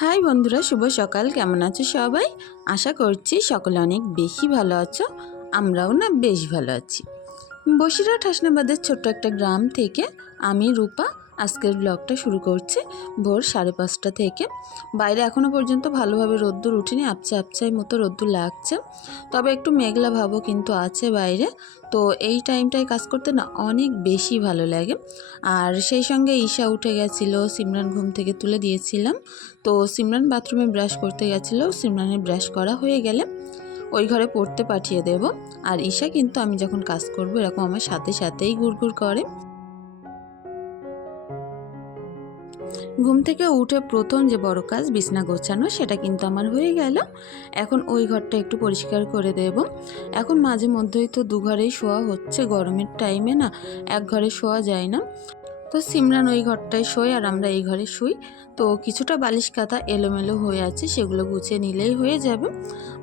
High বন্ধুরা, শুভ সকাল। কেমন আছো সবাই? আশা করছি সকলে অনেক বেশি ভালো আছো, আমরাও না বেশ ভালো আছি। বসিরহাট হাসনাবাদের ছোট্ট একটা গ্রাম থেকে আমি রূপা আজকের ব্লগটা শুরু করছি ভোর সাড়ে পাঁচটা থেকে। বাইরে এখনও পর্যন্ত ভালোভাবে রোদ্দুর উঠেনি, আপচা আপচাই মতো রোদ্দুর লাগছে। তবে একটু মেঘলা ভাবও কিন্তু আছে বাইরে। তো এই টাইমটায় কাজ করতে না অনেক বেশি ভালো লাগে। আর সেই সঙ্গে ঈশা উঠে গেছিল, সিমরান ঘুম থেকে তুলে দিয়েছিলাম। তো সিমরান বাথরুমে ব্রাশ করতে গেছিল সিমরানের ব্রাশ করা হয়ে গেলে ওই ঘরে পড়তে পাঠিয়ে দেব। আর ঈশা কিন্তু আমি যখন কাজ করব এরকম আমার সাথে সাথেই গুড়গুড় করে। ঘুম থেকে উঠে প্রথম যে বড় কাজ বিছনা গোছানো, সেটা কিন্তু আমার হয়ে গেল। এখন ওই ঘরটা একটু পরিষ্কার করে দেব। এখন মাঝে মধ্যেই তো দুঘরেই শোয়া হচ্ছে, গরমের টাইমে না, এক ঘরে শোয়া যায় না। তো সিমরান ওই ঘরটায় শোয় আর আমরা এই ঘরে শুই। তো কিছুটা বালিশ কাঁথা এলোমেলো হয়ে আছে, সেগুলো গুছিয়ে নিলেই হয়ে যাবে।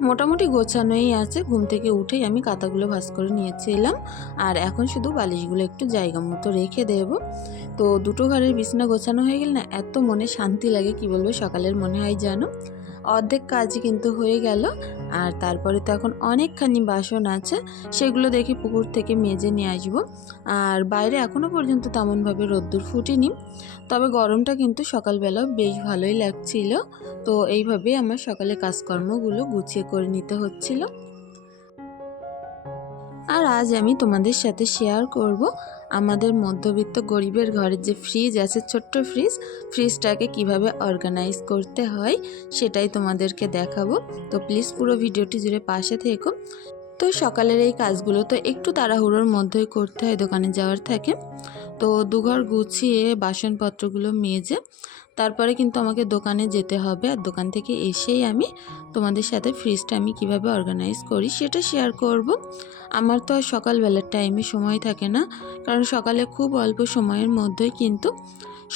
মোটামুটি গোছানোই আছে, ঘুম থেকে উঠেই আমি কাঁথাগুলো ভাস করে নিয়েছিলাম আর এখন শুধু বালিশগুলো একটু জায়গা মতো রেখে দেব। তো দুটো ঘরের বিছানা গোছানো হয়ে গেলে না, এত মনে শান্তি লাগে, কি বলব, সকালের মনে হয় জানো অর্ধেক কাজই কিন্তু হয়ে গেল। আর তারপরে তো এখন অনেকখানি বাসন আছে, সেগুলো দেখি পুকুর থেকে মেজে নিয়ে আসব। আর বাইরে এখনও পর্যন্ত তেমনভাবে রোদ্দুর ফুটেনি, তবে গরমটা কিন্তু সকালবেলা বেশ ভালোই লাগছিল। তো এইভাবেই আমার সকালে কাজকর্মগুলো গুছিয়ে করে নিতে হচ্ছিল। আর আজ আমি তোমাদের সাথে শেয়ার করব আমাদের মধ্যবিত্ত গরিবের ঘরের যে ফ্রিজ আছে, ছোট্ট ফ্রিজ ফ্রিজটাকে কীভাবে অর্গানাইজ করতে হয় সেটাই তোমাদেরকে দেখাবো। তো প্লিজ পুরো ভিডিওটি জুড়ে পাশে থেকো। তো সকালের এই কাজগুলো তো একটু তাড়াহুড়োর মধ্যেই করতে হয়, দোকানে যাওয়ার থাকে। তো দুঘর গুছিয়ে বাসনপত্রগুলো মেজে তারপরে কিন্তু আমাকে দোকানে যেতে হবে। আর দোকান থেকে এসেই আমি তোমাদের সাথে ফ্রিজটা আমি কীভাবে অর্গানাইজ করি সেটা শেয়ার করব। আমার তো আর সকালবেলার টাইমে সময় থাকে না, কারণ সকালে খুব অল্প সময়ের মধ্যেই কিন্তু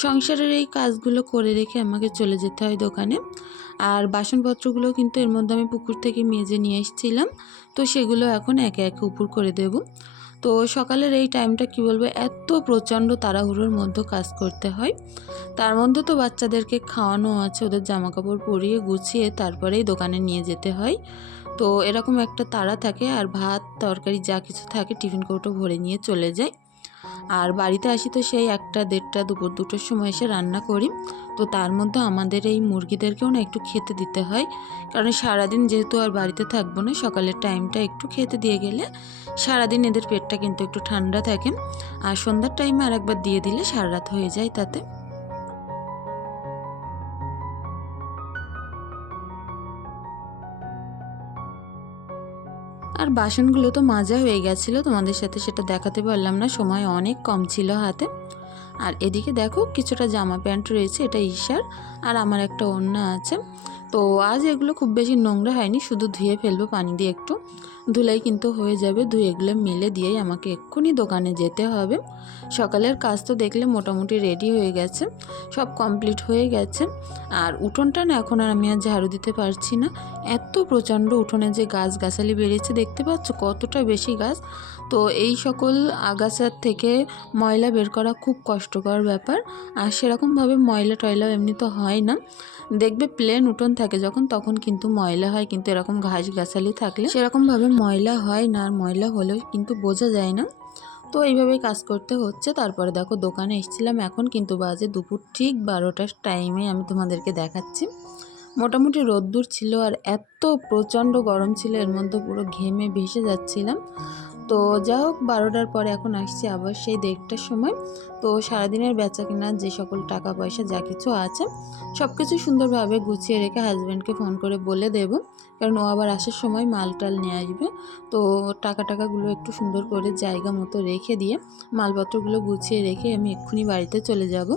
সংসারের এই কাজগুলো করে রেখে আমাকে চলে যেতে হয় দোকানে। আর বাসনপত্রগুলো কিন্তু এর মধ্যে আমি পুকুর থেকে মেজে নিয়ে এসেছিলাম, তো সেগুলো এখন একে একে উপর করে দেব। তো সকালের এই টাইমটা কি বলব, এত প্রচণ্ড তাড়াহুড়োর মধ্যে কাজ করতে হয়। তার মধ্যে তো বাচ্চাদেরকে খাওয়ানো আছে, ওদের জামা কাপড় পরিয়ে গুছিয়ে তারপরেই দোকানে নিয়ে যেতে হয়। তো এরকম একটা তাড়া থাকে, আর ভাত, তরকারি যা কিছু থাকে, টিফিন কৌটো ভরে নিয়ে চলে যায়। আর বাড়িতে আসি তো সেই একটা দেড়টা দুপুর দুটোর সময় এসে রান্না করি। তো তার মধ্যে আমাদের এই মুরগিদেরকেও না একটু খেতে দিতে হয়। কারণ সারাদিন যেহেতু আর বাড়িতে থাকব না, সকালের টাইমটা একটু খেতে দিয়ে গেলে সারাদিন এদের পেটটা কিন্তু একটু ঠান্ডা থাকে। আর সন্ধ্যার টাইমে আর একবার দিয়ে দিলে সারা রাত হয়ে যায় তাতে। আর বাসনগুলো তো মাজা হয়ে গেছিল, তোমাদের সাথে সেটা দেখাতে পারলাম না, সময় অনেক কম ছিল হাতে। আর এদিকে দেখো কিছুটা জামা প্যান্ট রয়েছে, এটা ঈশার আর আমার একটা ওড়না আছে। তো আজ এগুলো খুব বেশি নোংরা হয়নি, শুধু ধুয়ে ফেলব পানি দিয়ে একটু। ধুলাই কিন্তু হয়ে যাবে ধুয়ে এগুলো মেলে দিয়েই আমাকে এক্ষুনি দোকানে যেতে হবে। সকালের কাজ তো দেখলে মোটামুটি রেডি হয়ে গেছে, সব কমপ্লিট হয়ে গেছে। আর উঠোনটা না, এখন আর আমি আর ঝাড়ু দিতে পারছি না। এত প্রচণ্ড উঠোনে যে গাছ গাছালি বেড়েছে, দেখতে পাচ্ছ কতটা বেশি গাছ। তো এই সকল আগাছার থেকে ময়লা বের করা খুব কষ্টকর ব্যাপার। আর সেরকমভাবে ময়লা টয়লা এমনি তো হয় না। দেখবে প্লেন উঠোন থাকে যখন, তখন কিন্তু ময়লা হয়, কিন্তু এরকম ঘাস গাছালি থাকলে সেরকমভাবে ময়লা হয় না, আর ময়লা হলেও কিন্তু বোঝা যায় না। তো এইভাবেই কাজ করতে হচ্ছে। তারপরে দেখো দোকানে এসেছিলাম। এখন কিন্তু বাজে দুপুর, ঠিক বারোটার টাইমে আমি তোমাদেরকে দেখাচ্ছি। মোটামুটি রোদ্দুর ছিল আর এত প্রচণ্ড গরম ছিল, এর মধ্যে পুরো ঘেমে ভেসে যাচ্ছিলাম। তো যা হোক, বারোটার পরে এখন আসছি আবার সেই দেড়টার সময়। তো সারাদিনের বেচা কেনার যে সকল টাকা পয়সা যা কিছু আছে সব কিছু সুন্দরভাবে গুছিয়ে রেখে হাজব্যান্ডকে ফোন করে বলে দেব। কারণ ও আবার আসার সময় মাল টাল নিয়ে আসবে। তো টাকা টাকাগুলো একটু সুন্দর করে জায়গা মতো রেখে দিয়ে মালপত্রগুলো গুছিয়ে রেখে আমি এক্ষুনি বাড়িতে চলে যাব।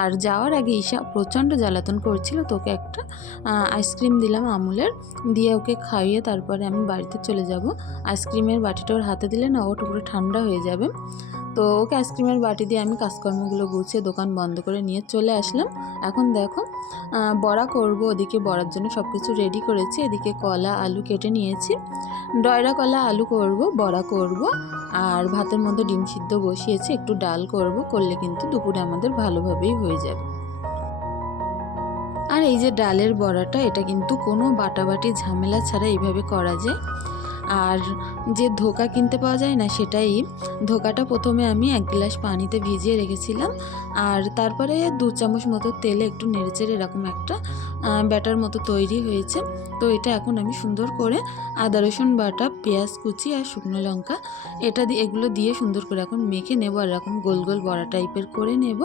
আর যাওয়ার আগে ঈশা প্রচণ্ড জ্বালাতন করছিল, তোকে একটা আইসক্রিম দিলাম আমুলের, দিয়ে ওকে খাইয়ে তারপরে আমি বাড়িতে চলে যাব। আইসক্রিমের বাটিটা ওর হাতে দিলে না ওটা পুরো ঠান্ডা হয়ে যাবে। তো ওকে আইসক্রিমের বাটি দিয়ে আমি কাজকর্মগুলো গুছিয়ে দোকান বন্ধ করে নিয়ে চলে আসলাম। এখন দেখো বড়া করব, ওদিকে বড়ার জন্য সব কিছু রেডি করেছি, এদিকে কলা, আলু কেটে নিয়েছি। ডয়রা কলা, আলু করব, বড়া করব, আর ভাতের মধ্যে ডিম সিদ্ধ বসিয়েছি, একটু ডাল করব, করলে কিন্তু দুপুরে আমাদের ভালোভাবেই হয়ে যাবে। আর এই যে ডালের বড়াটা, এটা কিন্তু কোনো বাটাবাটি ঝামেলা ছাড়া এইভাবে করা যায়। আর যে ধোকা কিনতে পাওয়া যায় না সেটাই ধোকাটা প্রথমে আমি এক গ্লাস পানিতে ভিজিয়ে রেখেছিলাম আর তারপরে দু চামচ মতো তেলে একটু নেড়েচেড়ে এরকম একটা ব্যাটার মতো তৈরি হয়েছে। তো এটা এখন আমি সুন্দর করে আদা, রসুন বাটা, পেঁয়াজ, কুচি আর শুকনো লঙ্কা এটা দিয়ে এগুলো দিয়ে সুন্দর করে এখন মেখে নেব আর এরকম গোল গোল বড়া টাইপের করে নেব।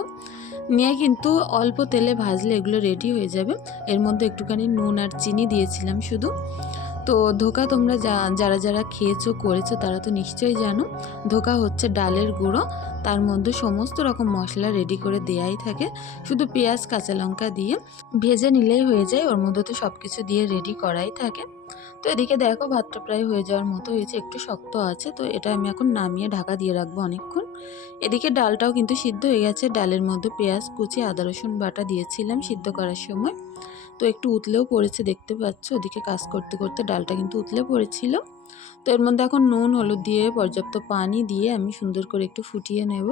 নিয়ে কিন্তু অল্প তেলে ভাজলে এগুলো রেডি হয়ে যাবে। এর মধ্যে একটুখানি নুন আর চিনি দিয়েছিলাম শুধু। তো ধোকা তোমরা যারা যারা খেয়েছো, করেছ, তারা তো নিশ্চয়ই জানো, ধোকা হচ্ছে ডালের গুঁড়ো। তার মধ্যে সমস্ত রকম মশলা রেডি করে দেয়াই থাকে। শুধু পেঁয়াজ, কাঁচা লঙ্কা দিয়ে ভেজে নিলেই হয়ে যায়, ওর মধ্যে তো সব কিছু দিয়ে রেডি করাই থাকে। তো এদিকে দেখো, ভাতটা প্রায় হয়ে যাওয়ার মতো হয়েছে, একটু শক্ত আছে, তো এটা আমি এখন নামিয়ে ঢাকা দিয়ে রাখব অনেকক্ষণ। এদিকে ডালটাও কিন্তু সিদ্ধ হয়ে গেছে, ডালের মধ্যে পেঁয়াজ, কুচি, আদা, রসুন বাটা দিয়েছিলাম সিদ্ধ করার সময়। তো একটু উতলেও পড়েছে, দেখতে পাচ্ছ? ওদিকে কাজ করতে করতে ডালটা কিন্তু উতলে পড়েছিল। তো এর মধ্যে এখন নুন, হলুদ দিয়ে, পর্যাপ্ত পানি দিয়ে আমি সুন্দর করে একটু ফুটিয়ে নেব।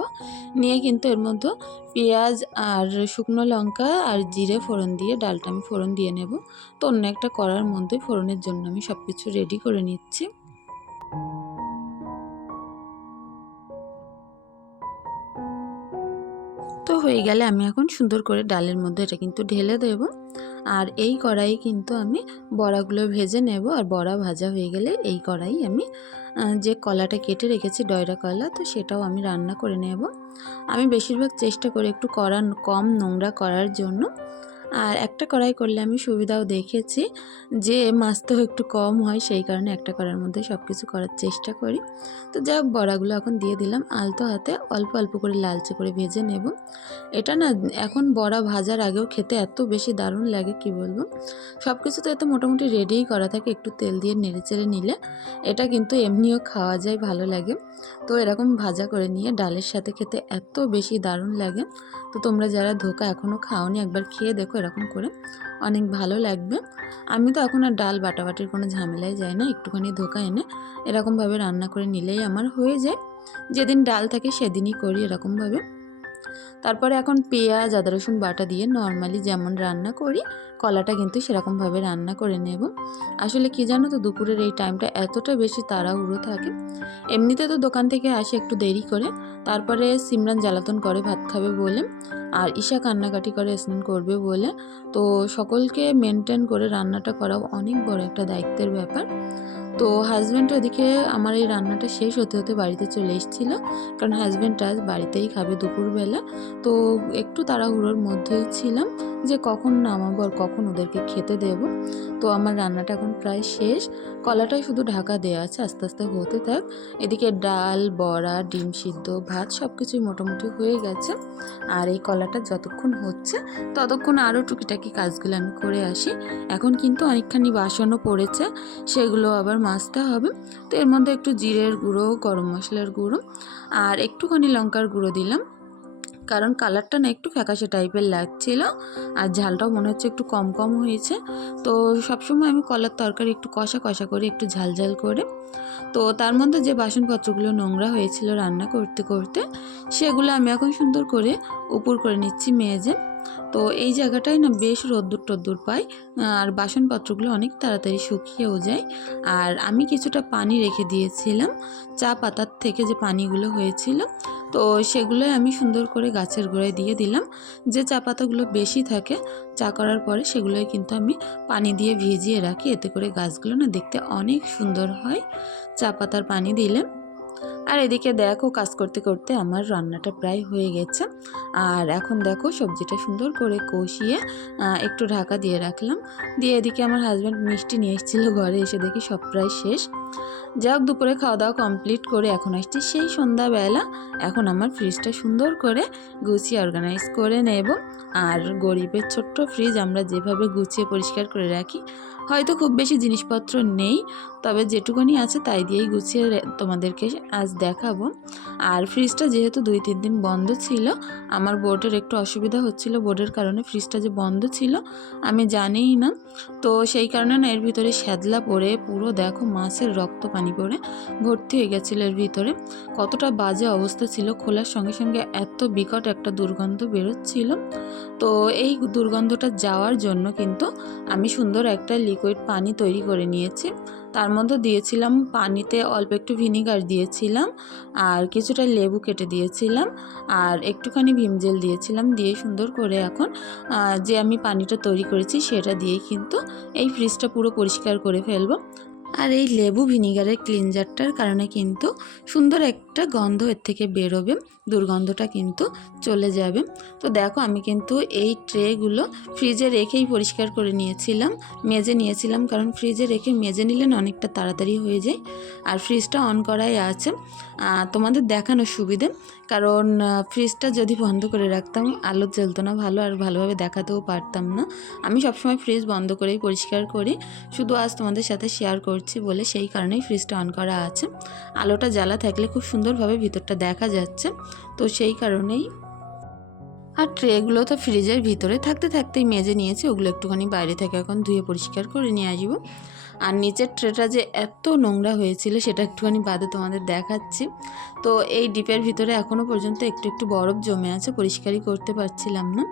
নিয়ে কিন্তু এর মধ্যে পেঁয়াজ আর শুকনো লঙ্কা আর জিরে ফোড়ন দিয়ে ডালটা আমি ফোড়ন দিয়ে নেব। তো অন্য একটা করার মধ্যে ফোড়নের জন্য আমি সব কিছু রেডি করে নিচ্ছি। তো হয়ে গেলে আমি এখন সুন্দর করে ডালের মধ্যে এটা কিন্তু ঢেলে দেব। আর এই কড়াই কিন্তু আমি বড়াগুলো ভেজে নেব। আর বড়া ভাজা হয়ে গেলে এই কড়াই আমি যে কলাটা কেটে রেখেছি ডয়রা কলা, তো সেটাও আমি রান্না করে নেব। আমি বেশিরভাগ চেষ্টা করি একটু করা, কম নোংরা করার জন্য। আর একটা কড়াই করলে আমি সুবিধাও দেখেছি যে মাছ তো একটু কম হয়, সেই কারণে একটা কড়ার মধ্যে সব কিছু করার চেষ্টা করি। তো যাই হোক, বড়াগুলো এখন দিয়ে দিলাম আলতো হাতে, অল্প অল্প করে লালচে করে ভেজে নেব। এটা না এখন বড়া ভাজার আগেও খেতে এত বেশি দারুণ লাগে, কি বলব? সব কিছু তো এত মোটামুটি রেডিই করা থাকে, একটু তেল দিয়ে নেড়েচেড়ে নিলে। এটা কিন্তু এমনিও খাওয়া যায়, ভালো লাগে। তো এরকম ভাজা করে নিয়ে ডালের সাথে খেতে এত বেশি দারুণ লাগে। তো তোমরা যারা ধোকা এখনও খাওনি, একবার খেয়ে দেখো এরকম করে। অনেক ভালো লাগবে। আমি তো এখন আর ডাল বাটাবাটির কোনো ঝামেলায় যাই না, একটুখানি ধোকা এনে এরকমভাবে রান্না করে নিলেই আমার হয়ে যায়। যেদিন ডাল থাকে সেদিনই করি এরকমভাবে। তারপরে এখন পেঁয়াজ, আদা, রসুন বাটা দিয়ে নর্মালি যেমন রান্না করি, কলাটা কিন্তু সেরকমভাবে রান্না করে নেব। আসলে কি জানো তো, দুপুরের এই টাইমটা এতটা বেশি তাড়াহুড়ো থাকে। এমনিতে তো দোকান থেকে আসে একটু দেরি করে, তারপরে সিমরান জ্বালাতন করে, ভাত খাবে বলে আর ঈশা কান্নাকাটি করে, স্নান করবে বলে। তো সকলকে মেনটেন করে রান্নাটা করাও অনেক বড় একটা দায়িত্বের ব্যাপার। তো হাজব্যান্ড ওদিকে আমার এই রান্নাটা শেষ হতে হতে বাড়িতে চলে এসেছিল। কারণ হাজব্যান্ডটা আজ বাড়িতেই খাবে দুপুরবেলা। তো একটু তাড়াহুড়োর মধ্যেই ছিলাম। যে কখন নামাবো আর কখন ওদেরকে খেতে দেব। তো আমার রান্নাটা এখন প্রায় শেষ। কলাটাই শুধু ঢাকা দেওয়া আছে, আস্তে আস্তে হতে থাক। এদিকে ডাল, বড়া, ডিম সিদ্ধ, ভাত সব কিছুই মোটামুটি হয়ে গেছে। আর এই কলাটা যতক্ষণ হচ্ছে, ততক্ষণ আরও টুকিটাকি কাজগুলো আমি করে আসি। এখন কিন্তু অনেকখানি বাসনও পড়েছে, সেগুলো আবার মাজতে হবে। তো এর মধ্যে একটু জিরের গুঁড়ো, গরম মশলার গুঁড়ো, আর একটুখানি লঙ্কার গুঁড়ো দিলাম। কারণ কালারটা না একটু ফ্যাকাশে টাইপের লাগছিল আর ঝালটাও মনে হচ্ছে একটু কম কম হয়েছে। তো সবসময় আমি কলার তরকারি একটু কষা কষা করে একটু ঝাল ঝাল করে। তো তার মধ্যে যে বাসনপত্রগুলো নোংরা হয়েছিল রান্না করতে করতে, সেগুলো আমি এখন সুন্দর করে উপর করে নিচ্ছি মেজে। তো এই জায়গাটায় না বেশ রোদ্দুর টদ্দুর পাই আর বাসনপত্রগুলো অনেক তাড়াতাড়ি শুকিয়েও যায়। আর আমি কিছুটা পানি রেখে দিয়েছিলাম, চা পাতার থেকে যে পানিগুলো হয়েছিল তো সেগুলোই আমি সুন্দর করে গাছের গোড়ায় দিয়ে দিলাম। যে চা পাতাগুলো বেশি থাকে, চা করার পরে সেগুলোই কিন্তু আমি পানি দিয়ে ভিজিয়ে রাখি। এতে করে গাছগুলো না দেখতে অনেক সুন্দর হয়। চা পাতার পানি দিলে আর এদিকে দেখো কাজ করতে করতে আমার রান্নাটা প্রায় হয়ে গেছে। আর এখন দেখো সবজিটা সুন্দর করে কষিয়ে একটু ঢাকা দিয়ে রাখলাম। দিয়ে এদিকে আমার হাজব্যান্ড মিষ্টি নিয়ে এসেছিল ঘরে, এসে দেখি সব প্রায় শেষ। যাক, দুপুরে খাওয়া দাওয়া কমপ্লিট করে এখন আসছি সেই সন্ধ্যাবেলা। এখন আমার ফ্রিজটা সুন্দর করে গুছিয়ে অর্গানাইজ করে নেব। আর গরিবের ছোট্ট ফ্রিজ আমরা যেভাবে গুছিয়ে পরিষ্কার করে রাখি, হয়তো খুব বেশি জিনিসপত্র নেই। তবে যেটুকুনি আছে তাই দিয়েই গুছিয়ে তোমাদেরকে আজ দেখাবো। আর ফ্রিজটা যেহেতু দুই, তিন দিন বন্ধ ছিল, আমার বোর্ডের একটু অসুবিধা হচ্ছিল। বোর্ডের কারণে ফ্রিজটা যে বন্ধ ছিল, আমি জানিই না। তো সেই কারণে না, এর ভিতরে শ্যাদলা পড়ে, পুরো দেখো মাছের রক্ত পানি পড়ে, ভর্তি হয়ে গেছিল এর ভিতরে। কতটা বাজে অবস্থা ছিল, খোলার সঙ্গে সঙ্গে এত বিকট একটা দুর্গন্ধ বেরোচ্ছিল। তো এই দুর্গন্ধটা যাওয়ার জন্য কিন্তু আমি সুন্দর একটা লিকুইড পানি তৈরি করে নিয়েছি। তার মধ্যে দিয়েছিলাম পানিতে অল্প একটু ভিনিগার দিয়েছিলাম আর কিছুটা লেবু কেটে দিয়েছিলাম আর একটুখানি ভীমজেল দিয়েছিলাম দিয়ে সুন্দর করে এখন যে আমি পানিটা তৈরি করেছি সেটা দিয়ে কিন্তু এই ফ্রিজটা পুরো পরিষ্কার করে ফেলব। আর এই লেবু ভিনিগারের ক্লিনজারটার কারণে কিন্তু সুন্দর একটা গন্ধ এর থেকে বেরোবে, দুর্গন্ধটা কিন্তু চলে যাবে। তো দেখো আমি কিন্তু এই ট্রেগুলো ফ্রিজে রেখেই পরিষ্কার করে নিয়েছিলাম, মেজে নিয়েছিলাম কারণ ফ্রিজে রেখে মেজে নিলেন অনেকটা তাড়াতাড়ি হয়ে যায়। আর ফ্রিজটা অন করাই আছে। তোমাদের দেখানোর সুবিধে কারণ ফ্রিজটা যদি বন্ধ করে রাখতাম, আলো জ্বলতো না ভালো আর ভালোভাবে দেখাতেও পারতাম না। আমি সবসময় ফ্রিজ বন্ধ করেই পরিষ্কার করি। শুধু আজ তোমাদের সাথে শেয়ার করছি বলে সেই কারণেই ফ্রিজটা অন করা আছে। আলোটা জ্বালা থাকলে খুব সুন্দরভাবে ভিতরটা দেখা যাচ্ছে। তো সেই কারণেই আর ট্রেগুলো তো ফ্রিজের ভিতরে থাকতে থাকতেই মেজে নিয়েছি। ওগুলো একটুখানি বাইরে থেকে এখন ধুয়ে পরিষ্কার করে নিয়ে আসব। আর নিচের ট্রেটা যে এত নোংরা হয়েছিল, সেটা একটুখানি বাদে তোমাদের দেখাচ্ছি। তো এই ডিপের ভিতরে এখনও পর্যন্ত একটু একটু বরফ জমে আছে, পরিষ্কারই করতে পারছিলাম না।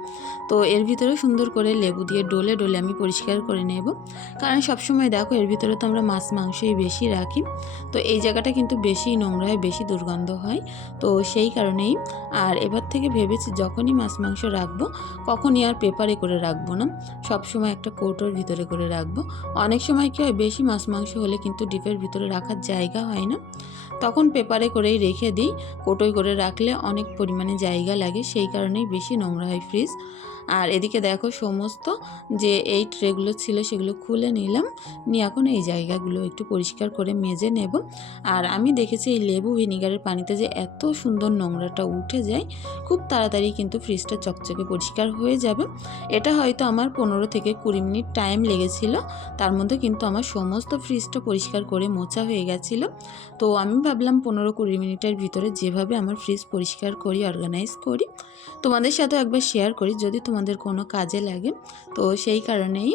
তো এর ভিতরে সুন্দর করে লেবু দিয়ে ডলে ডলে আমি পরিষ্কার করে নেব। কারণ সবসময় দেখো, এর ভিতরে তো আমরা মাছ মাংসই বেশি রাখি। তো এই জায়গাটা কিন্তু বেশি নোংরা হয়, বেশি দুর্গন্ধ হয়। তো সেই কারণেই, আর এবার থেকে ভেবেছি যখনই মাছ মাংস রাখব, কখনই আর পেপারে করে রাখব না। সব সময় একটা কৌটোর ভিতরে করে রাখব। অনেক সময় কী হয় বেশি মাছ মাংস হলে কিন্তু ডিপের ভিতরে রাখার জায়গা হয় না। তখন পেপারে করেই রেখে দিই কোটোই করে রাখলে অনেক পরিমাণে জায়গা লাগে, সেই কারণেই বেশি নোংরা হয় ফ্রিজ। আর এদিকে দেখো সমস্ত যে এই ট্রেগুলো ছিল সেগুলো খুলে নিলাম। নিয়ে এখন এই জায়গাগুলো একটু পরিষ্কার করে মেজে নেব। আর আমি দেখেছি এই লেবু ভিনিগারের পানিতে যে এত সুন্দর নোংরাটা উঠে যায়, খুব তাড়াতাড়ি কিন্তু ফ্রিজটা চকচকে পরিষ্কার হয়ে যাবে। এটা হয়তো আমার পনেরো থেকে কুড়ি মিনিট টাইম লেগেছিল, তার মধ্যে কিন্তু আমার সমস্ত ফ্রিজটা পরিষ্কার করে মোছা হয়ে গেছিল। তো আমি ভাবলাম পনেরো কুড়ি মিনিটের ভিতরে যেভাবে আমার ফ্রিজ পরিষ্কার করি, অর্গানাইজ করি। তোমাদের সাথেও একবার শেয়ার করি, যদি তোমাদের কোনো কাজে লাগে। তো সেই কারণেই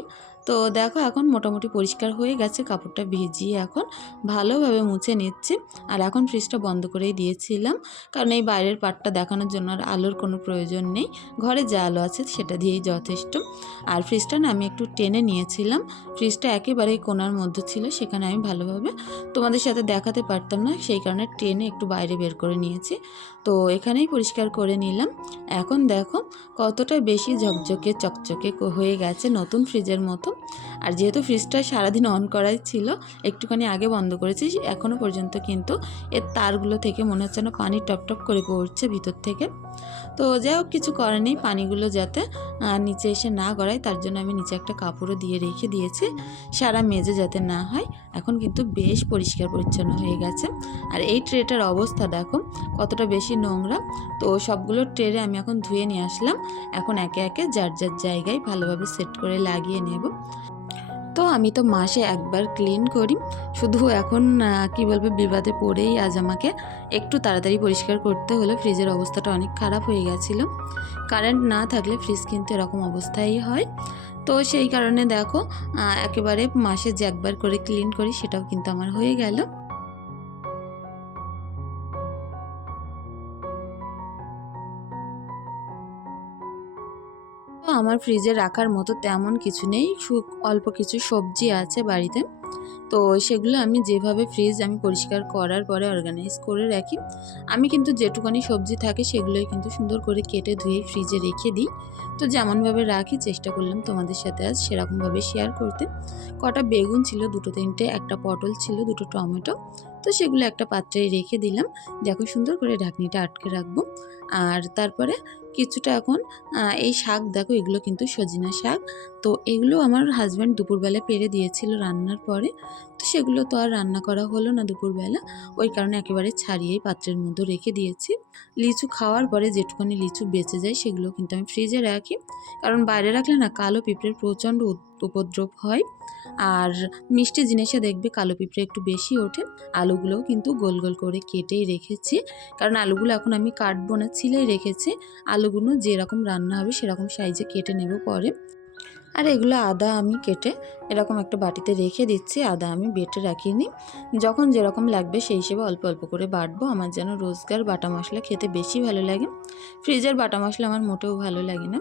তো দেখো এখন মোটামুটি পরিষ্কার হয়ে গেছে, কাপড়টা ভিজিয়ে এখন ভালোভাবে মুছে নিচ্ছি। আর এখন ফ্রিজটা বন্ধ করেই দিয়েছিলাম, কারণ এই বাইরের পাটটা দেখানোর জন্য আর আলোর কোনো প্রয়োজন নেই। ঘরে যা আলো আছে সেটা দিয়েই যথেষ্ট। আর ফ্রিজটা না আমি একটু টেনে নিয়েছিলাম। ফ্রিজটা একেবারেই কোনার মধ্যে ছিল, সেখানে আমি ভালোভাবে তোমাদের সাথে দেখাতে পারতাম না, সেই কারণে টেনে একটু বাইরে বের করে নিয়েছি। তো এখানেই পরিষ্কার করে নিলাম। এখন দেখো কতটা বেশি ঝকঝকে, চকচকে হয়ে গেছে নতুন ফ্রিজের মতো। আর যেহেতু ফ্রিজটা সারাদিন অন করাই ছিল, একটুখানি আগে বন্ধ করেছি এখনও পর্যন্ত কিন্তু এর তারগুলো থেকে মনে হচ্ছে না পানি টপ টপ করে পড়ছে ভিতর থেকে। তো যাই হোক, কিছু করার নেই, পানিগুলো যাতে নিচে এসে না গড়ায়, তার জন্য আমি নিচে একটা কাপড়ও দিয়ে রেখে দিয়েছি। সারা মেজে যাতে না হয়, এখন কিন্তু বেশ পরিষ্কার পরিচ্ছন্ন হয়ে গেছে। আর এই ট্রেটার অবস্থা দেখো, কতটা বেশি নোংরা। তো সবগুলো ট্রেরে আমি এখন ধুয়ে নিয়ে আসলাম। এখন একে একে যার যার জায়গায় ভালোভাবে সেট করে লাগিয়ে নেব। তো আমি তো মাসে একবার ক্লিন করি। শুধু এখন কি বলব, বিবাদে পড়েই আজ আমাকে একটু তাড়াতাড়ি পরিষ্কার করতে হলো। ফ্রিজের অবস্থাটা অনেক খারাপ হয়ে গেছিল। কারেন্ট না থাকলে ফ্রিজ কিন্তু এরকম অবস্থাই হয়। তো সেই কারণে দেখো একেবারে মাসে যে একবার করে ক্লিন করি, সেটাও কিন্তু আমার হয়ে গেল। আমার ফ্রিজে রাখার মতো তেমন কিছু নেই। অল্প কিছু সবজি আছে বাড়িতে। তো সেগুলো আমি যেভাবে ফ্রিজ আমি পরিষ্কার করার পরে অর্গানাইজ করে রাখি। আমি কিন্তু যেটুকানি সবজি থাকে সেগুলোই কিন্তু সুন্দর করে কেটে ধুয়ে ফ্রিজে রেখে দিই। তো যেমনভাবে রাখি, চেষ্টা করলাম তোমাদের সাথে আজ সেরকমভাবে শেয়ার করতে। কটা বেগুন ছিল, দুটো তিনটে, একটা পটল ছিল, দুটো টমেটো। তো সেগুলো একটা পাত্রে রেখে দিলাম। দেখো সুন্দর করে ঢাকনিটা আটকে রাখব। আর তারপরে কিছুটা এখন এই শাক দেখো, এগুলো কিন্তু সজিনা শাক। তো এগুলো আমার হাজব্যান্ড দুপুরবেলা পেরে দিয়েছিল রান্নার পরে। তো সেগুলো তো আর রান্না করা হলো না দুপুরবেলা। ওই কারণে একেবারে ছাড়িয়েই পাত্রের মধ্যে রেখে দিয়েছি। লিচু খাওয়ার পরে যেটুকুনি লিচু বেঁচে যায় সেগুলো কিন্তু আমি ফ্রিজে রাখি। কারণ বাইরে রাখলে না কালো পিঁপড়ের প্রচণ্ড উপদ্রব হয়। আর মিষ্টি জিনিসে দেখবে কালো পিঁপড়ে একটু বেশি ওঠে। আলুগুলোও কিন্তু গোল গোল করে কেটেই রেখেছি। কারণ আলুগুলো এখন আমি কাটবো না ছিলেই রেখেছি। আলুগুলো যেরকম রান্না হবে সেরকম সাইজে কেটে নেব পরে। আর এগুলো আদা আমি কেটে এরকম একটা বাটিতে রেখে দিচ্ছি, আদা আমি বেটে রাখিনি। যখন যেরকম লাগবে সেই হিসেবে অল্প অল্প করে বাটবো। আমার যেন রোজগার বাটা মশলা খেতে বেশি ভালো লাগে। ফ্রিজের বাটা মশলা আমার মোটেও ভালো লাগে না।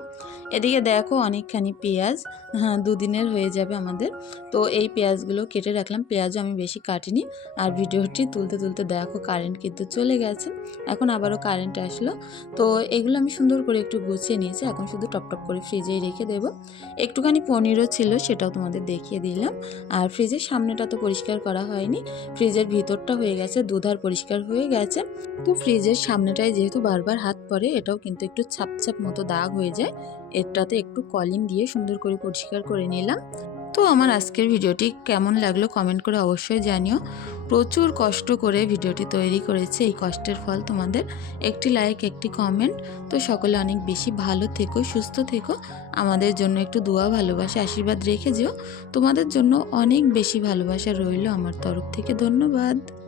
এদিকে দেখো অনেকখানি পেঁয়াজ হ্যাঁ দুদিনের হয়ে যাবে আমাদের। তো এই পেঁয়াজগুলো কেটে রাখলাম। পেঁয়াজও আমি বেশি কাটিনি। আর ভিডিওটি তুলতে তুলতে দেখো কারেন্ট কিন্তু চলে গেছে। এখন আবারও কারেন্ট আসলো। তো এগুলো আমি সুন্দর করে একটু গুছিয়ে নিয়েছি। এখন শুধু টপ টপ করে ফ্রিজেই রেখে দেবো। একটুখানি পনিরও ছিল, সেটাও তোমাদের দেখিয়ে দিলাম। আর ফ্রিজের সামনেটা তো পরিষ্কার করা হয়নি। ফ্রিজের ভিতরটা হয়ে গেছে, দুধার পরিষ্কার হয়ে গেছে। তো ফ্রিজের সামনেটায় যেহেতু বারবার হাত পরে এটাও কিন্তু একটু ছাপ ছাপ মতো দাগ হয়ে যায়। এটাতে একটু কলিং দিয়ে সুন্দর করে পরিষ্কার করে নিলাম। তো আমার আজকের ভিডিওটি কেমন লাগল কমেন্ট করে অবশ্যই জানিও। প্রচুর কষ্ট করে ভিডিওটি তৈরি করেছে। এই কষ্টের ফল তোমাদের একটি লাইক একটি কমেন্ট তো সকলে অনেক বেশি ভালো থেকো, সুস্থ থেকো। আমাদের জন্য একটু দোয়া, ভালোবাসা, আশীর্বাদ রেখে যেও। তোমাদের জন্য অনেক বেশি ভালোবাসা রইল আমার তরফ থেকে। ধন্যবাদ।